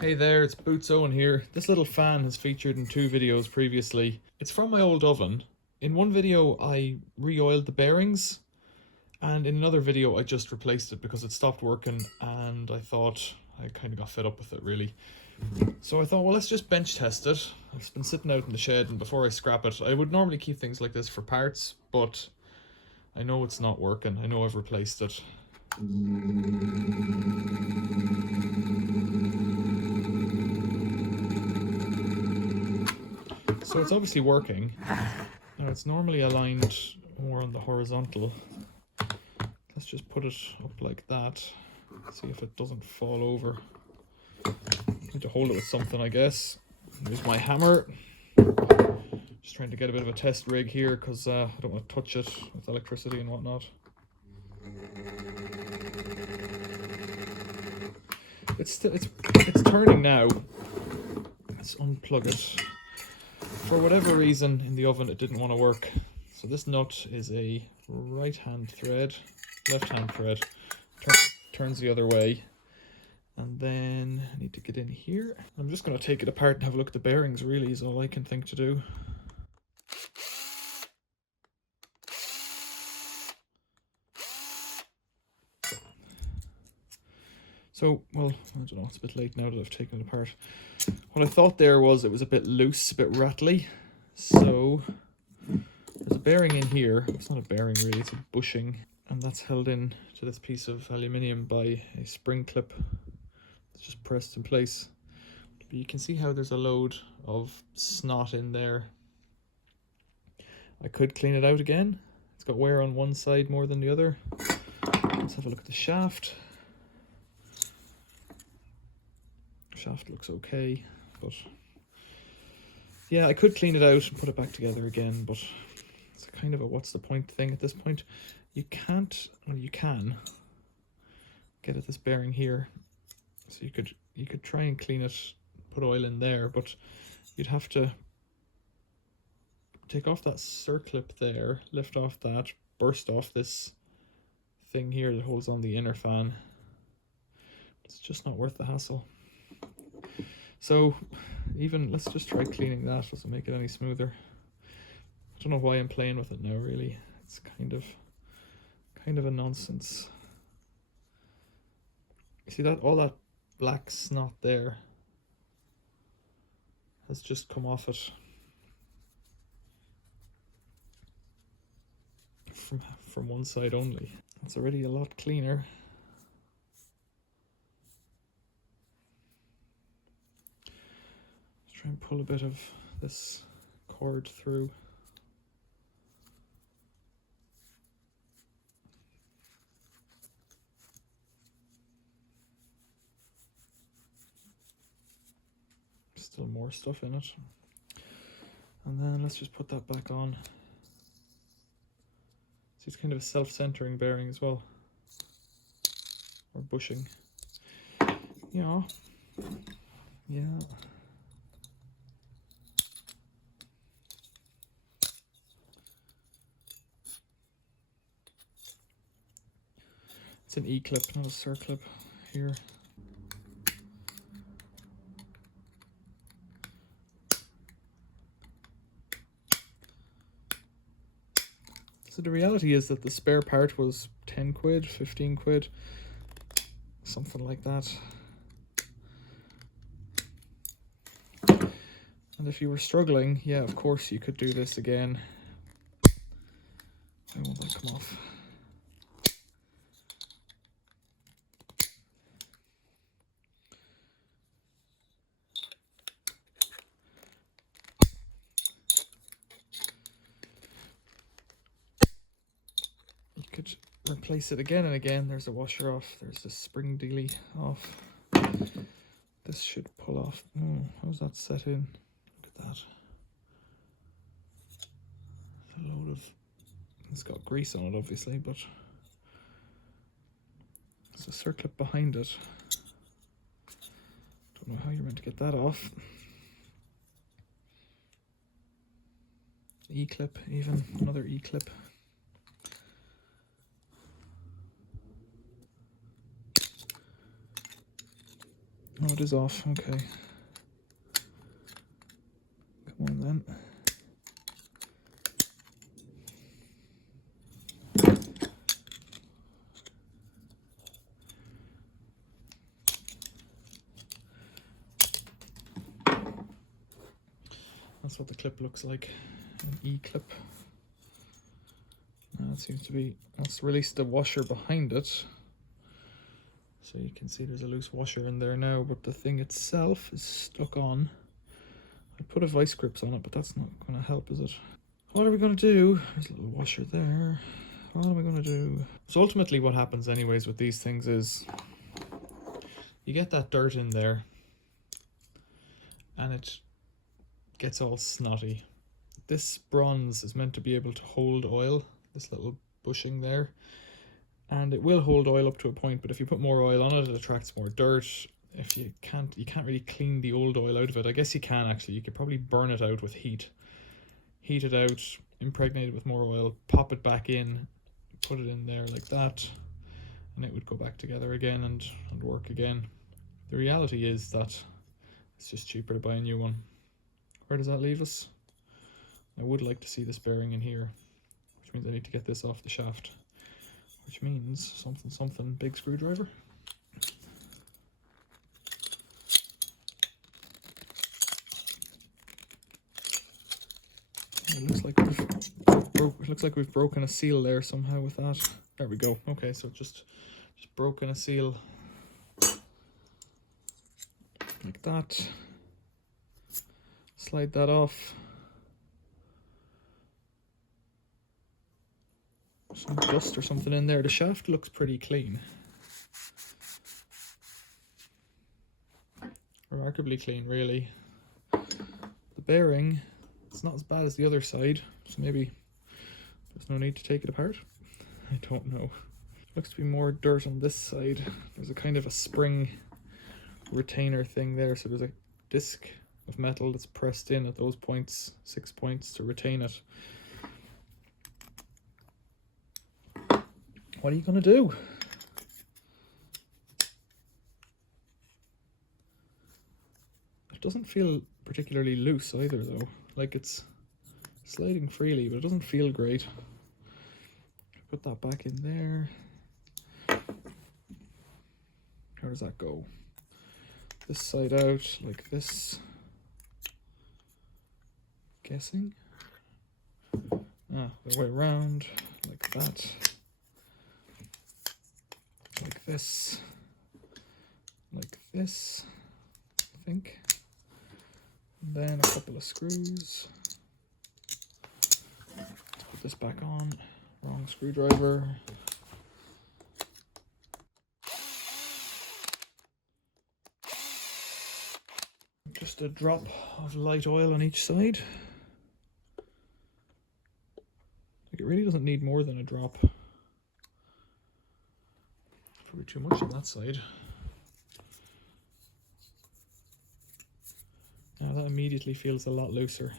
Hey there, it's Boots Owen here. This little fan has featured in 2 videos previously. It's from my old oven. In one video I re-oiled the bearings, and in another video I just replaced it because it stopped working and I thought I kind of got fed up with it really. So I thought, well, let's just bench test it. It's been sitting out in the shed, and before I scrap it, I would normally keep things like this for parts, but I know it's not working. I know I've replaced it. So it's obviously working. Now it's normally aligned more on the horizontal. Let's just put it up like that. See if it doesn't fall over. Need to hold it with something, I guess. Here's my hammer. Just trying to get a bit of a test rig here because I don't want to touch it with electricity and whatnot. It's turning now. Let's unplug it. For whatever reason in the oven it didn't want to work. So this nut is a right hand thread, left hand thread, turns the other way. And then I need to get in here. I'm just going to take it apart and have a look at the bearings, really, is all I can think to do. So, well, I don't know, it's a bit late now that I've taken it apart. What I thought there was it was a bit loose, a bit rattly. So there's a bearing in here. It's not a bearing really, it's a bushing. And that's held in to this piece of aluminium by a spring clip. It's just pressed in place. But you can see how there's a load of snot in there. I could clean it out again. It's got wear on one side more than the other. Let's have a look at the shaft. Shaft looks okay, but yeah, I could clean it out and put it back together again, but it's kind of a what's the point thing at this point. You can't, well, you can get at this bearing here, so you could try and clean it, put oil in there, but you'd have to take off that circlip there, lift off that, burst off this thing here that holds on the inner fan. It's just not worth the hassle. So even, let's just try cleaning that. Doesn't make it any smoother. I don't know why I'm playing with it now, really. It's kind of a nonsense. You see that, all that black snot there has just come off it from one side only. It's already a lot cleaner. Let's try and pull a bit of this cord through. Still more stuff in it. And then let's just put that back on. See, it's kind of a self-centering bearing as well. Or bushing. Yeah. Yeah. It's an E-clip, not a circlip here. So the reality is that the spare part was 10 quid, 15 quid, something like that. And if you were struggling, yeah, of course you could do this again. Why won't that come off? You could replace it again and again. There's a washer off. There's the spring dealy off. This should pull off. Oh, how's that set in? Look at that. A load of... It's got grease on it, obviously, but there's a circlip behind it. Don't know how you're meant to get that off. E-clip, even another E-clip. Oh, it is off. Okay. Come on then. That's what the clip looks like, an E-clip. Now it seems to be, let's release the washer behind it. So you can see there's a loose washer in there now, but the thing itself is stuck on. I put a vice grips on it, but that's not going to help, is it? What are we going to do? There's a little washer there. What are we going to do? So ultimately what happens anyways with these things is you get that dirt in there and it gets all snotty. This bronze is meant to be able to hold oil, this little bushing there, and it will hold oil up to a point, but if you put more oil on it, it attracts more dirt. If you can't really clean the old oil out of it. I guess you can actually. You could probably burn it out with heat. Heat it out, impregnate it with more oil, pop it back in, put it in there like that, and it would go back together again and work again. The reality is that it's just cheaper to buy a new one. Where does that leave us? I would like to see this bearing in here, which means I need to get this off the shaft, which means something big screwdriver. It looks like we've broken a seal there somehow with that. There we go. Okay, so just broken a seal like that. Slide that off. Some dust or something in there. The shaft looks pretty clean. Remarkably clean, really. The bearing, it's not as bad as the other side, so maybe there's no need to take it apart. I don't know. Looks to be more dirt on this side. There's a kind of a spring retainer thing there, so there's a disc of metal that's pressed in at those points, 6 points, to retain it. What are you going to do? It doesn't feel particularly loose either though. Like it's sliding freely, but it doesn't feel great. Put that back in there. How does that go? This side out like this. Guessing. The way around like that. Like this. Like this, I think. And then a couple of screws. Let's put this back on. Wrong screwdriver. Just a drop of light oil on each side. Like it really doesn't need more than a drop. Probably too much on that side. Now that immediately feels a lot looser.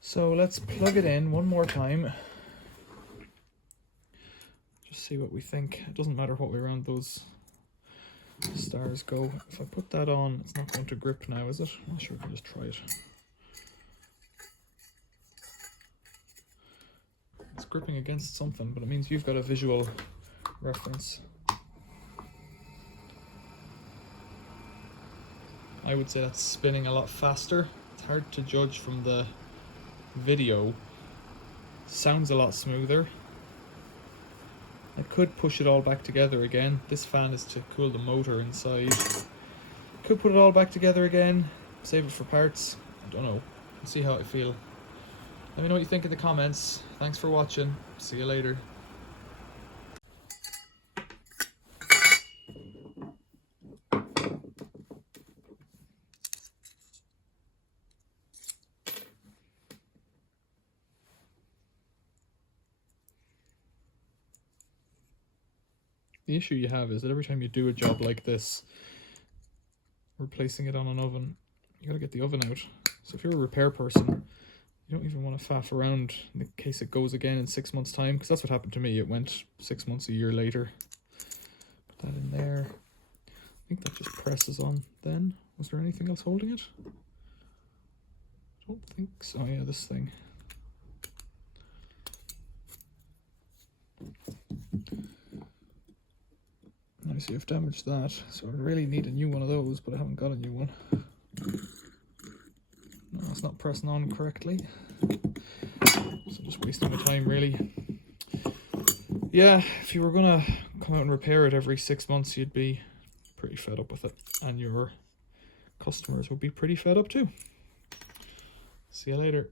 So let's plug it in one more time. Just see what we think. It doesn't matter what way around those stars go. If I put that on, it's not going to grip now, is it? I'm not sure, I can just try it. It's gripping against something, but it means you've got a visual reference. I would say that's spinning a lot faster. It's hard to judge from the video. Sounds a lot smoother. I could push it all back together again. This fan is to cool the motor inside. Could put it all back together again, save it for parts. I don't know. We'll see how I feel. Let me know what you think in the comments. Thanks for watching. See you later. The issue you have is that every time you do a job like this, replacing it on an oven, you gotta get the oven out. So if you're a repair person, you don't even want to faff around in case it goes again in 6 months' time, because that's what happened to me. It went 6 months, a year later. think that just presses on then. Was there anything else holding it? I don't think so. Oh yeah, this thing. I see I've damaged that, so I really need a new one of those, but I haven't got a new one. No, it's not pressing on correctly. So I'm just wasting my time, really. Yeah, if you were gonna come out and repair it every 6 months, you'd be pretty fed up with it, and your customers would be pretty fed up too. See you later.